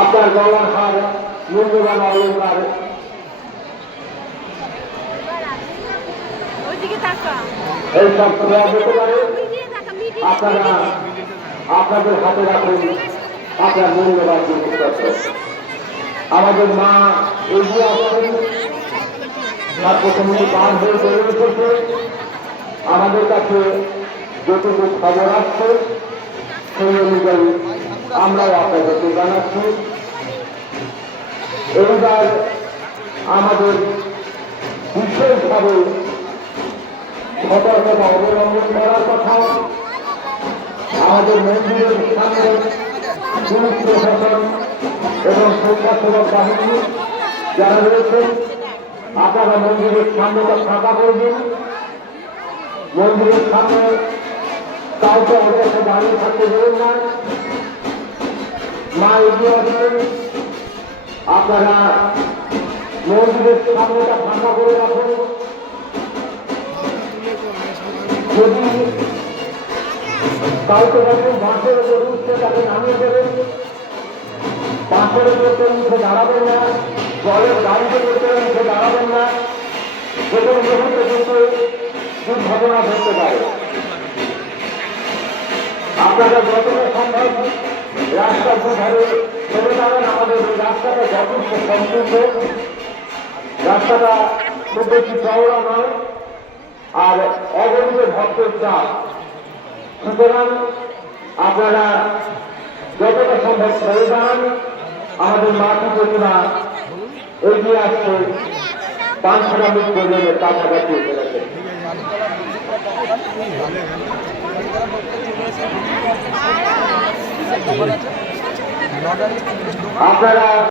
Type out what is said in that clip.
আপনার গলার হার মূল্যবান অলঙ্কার এই সব দেওয়া যেতে পারে। আপনারা আপনাদের হাতে রাখুন আপনার মূল্যবান জিনিসপত্র। আমাদের মা এগিয়ে আসছেন, তার প্রথমে বার হয়ে চলে এসেছে। আমাদের কাছে যতটুকু খবর আসছে সেই অনুযায়ী আমরাও আপনাদেরকে জানাচ্ছি। এইবার আমাদের বিশেষভাবে সতর্কতা অবলম্বন করার কথা। আমাদের মন্দিরের সামনে পুলিশ প্রশাসন এবং স্বেচ্ছাসেবক বাহিনী যারা রয়েছেন, আপনারা মন্দিরের সামনেটা ফাঁকা করে দিন। মন্দিরের সামনে কাউকে অবশ্যই দাঁড়িয়ে থাকতে দেবেন না। মা এগিয়ে আসবেন, আপনারা মন্দিরের সামনেটা ফাঁকা করে রাখুন। যদি কাউকে যখন বাঁশের উপর উঠছে তাকে নামিয়ে দেবেন। বাঁশের উপর উঠে দাঁড়াবেন না, জলের গাড়িতে করতে উঠে দাঁড়াবেন না। যে কোনো মুহূর্তে কিন্তু দুর্ঘটনা ঘটতে পারে। আপনারা যতটা সম্ভব রাস্তার দুধারে চলে যাবেন। আমাদের এই রাস্তাটা যথেষ্ট সম্পূর্ণ, রাস্তাটা খুব বেশি চওড়া নয় আর অগণিত ভক্তের চাপ। সুতরাং আপনারা যতটা সম্ভব সরে যান। আমাদের মাতৃ প্রতিমা এগিয়ে আসছে 500 মিনিট পর্যন্ত কাছাকাছি এসে গেছে। আপনারা